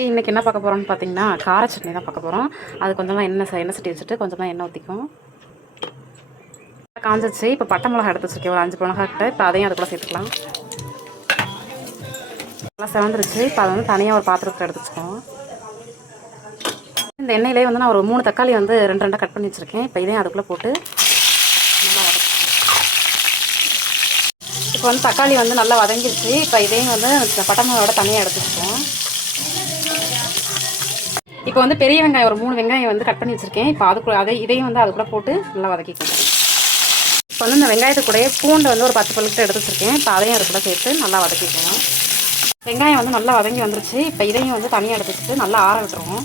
இன்றைக்கி என்ன பார்க்க போகிறோம்னு பார்த்தீங்கன்னா கார சட்னி தான் பார்க்க போகிறோம். அது கொஞ்சமாக எண்ணெய் சட்டி வச்சுட்டு கொஞ்சமாக எண்ணெய் ஊற்றிக்கும். காஞ்சிச்சு. இப்போ பட்டை மிளகா எடுத்து வச்சுருக்கேன், ஒரு 5 மிளகா கிட்ட. இப்போ அதையும் அது கூட சேர்த்துக்கலாம். நல்லா செவந்துருச்சு. இப்போ அதை வந்து தனியாக ஒரு பாத்திரத்தில் எடுத்து வச்சுக்கோம். இந்த எண்ணெயிலே வந்து நான் ஒரு 3 தக்காளி வந்து 2 கட் பண்ணி வச்சுருக்கேன். இப்போ இதையும் அதுக்குள்ளே போட்டு நல்லா வதக்கும். இப்போ வந்து தக்காளி வந்து நல்லா வதங்கிடுச்சு. இப்போ இதையும் வந்து பட்டை மிளகாவோட தனியாக எடுத்து வச்சுக்கோம். இப்போ வந்து பெரிய வெங்காயம் ஒரு 3 வெங்காயம் வந்து கட் பண்ணி வச்சுருக்கேன். இப்போ அதுக்குள்ளே இதையும் வந்து அதுக்குள்ளே போட்டு நல்லா வதக்கிக்கணும். இப்போ வந்து இந்த வெங்காயத்து கூடயே பூண்டு வந்து ஒரு 10 பல்கிட்ட எடுத்து வச்சுருக்கேன். இப்போ அதையும் அதுக்குள்ளே சேர்த்து நல்லா வதக்கிக்கணும். வெங்காயம் வந்து நல்லா வதங்கி வந்துருச்சு. இப்போ இதையும் வந்து தனியாக எடுத்து வச்சுட்டு நல்லா ஆற விட்டுருவோம்.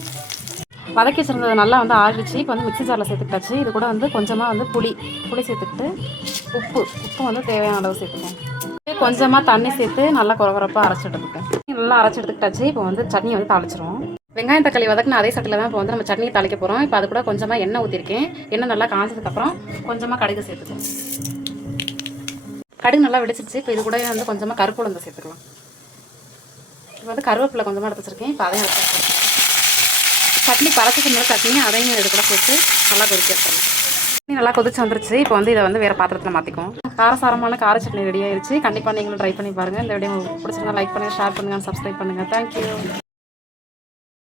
வதக்கி வச்சுருந்தது நல்லா வந்து ஆறிடுச்சு. இப்போ வந்து மிக்ஸி ஜாரில் சேர்த்துக்கிட்டாச்சு. இது கூட வந்து கொஞ்சமாக வந்து புளி சேர்த்துக்கிட்டு உப்பு வந்து தேவையான அளவு சேர்த்துக்கோம். கொஞ்சமாக தண்ணி சேர்த்து நல்லா குறகுறப்பாக அரைச்சி எடுத்துக்கோம். நல்லா அரைச்சி எடுத்துக்கிட்டாச்சு. இப்போ வந்து சட்னி வந்து தாளிச்சிருவோம். வெங்காயம் தக்காளி வதக்குன அதே சட்டியில் தான் இப்போ வந்து நம்ம சட்னியை தாளிக்க போகிறோம். இப்போ அது கூட கொஞ்சமாக எண்ணெய் ஊற்றிருக்கேன். எண்ணெய் நல்லா காஞ்சதுக்கப்புறம் கொஞ்சமாக கடுகு சேர்த்துக்கலாம். கடுகு நல்லா வெடிச்சிருச்சு. இப்போ இது கூட வந்து கொஞ்சமாக கருப்பு உளுந்து சேர்த்துக்கலாம். இப்போ வந்து கருவேப்பிலை கொஞ்சமாக எடுத்து வச்சுருக்கேன். இப்போ அதையும் எடுத்து சட்னி பறச்சு செஞ்ச சட்னி அதையும் இது கூட சேர்த்து நல்லா கொதிக்க வச்சிடலாம். சட்னி நல்லா கொதிச்சு வந்துருச்சு. இப்போ வந்து இதை வந்து வேறு பாத்திரத்தில் மாற்றிக்குவோம். காரசாரமான கார சட்னி ரெடி ஆயிடுச்சு. கண்டிப்பாக நீங்களும் ட்ரை பண்ணி பாருங்கள். இந்த வீடியோ உங்களுக்கு பிடிச்சிருந்தா லைக் பண்ணுங்கள், ஷேர் பண்ணுங்கள், சப்ஸ்கிரைப் பண்ணுங்கள். தேங்க்யூ.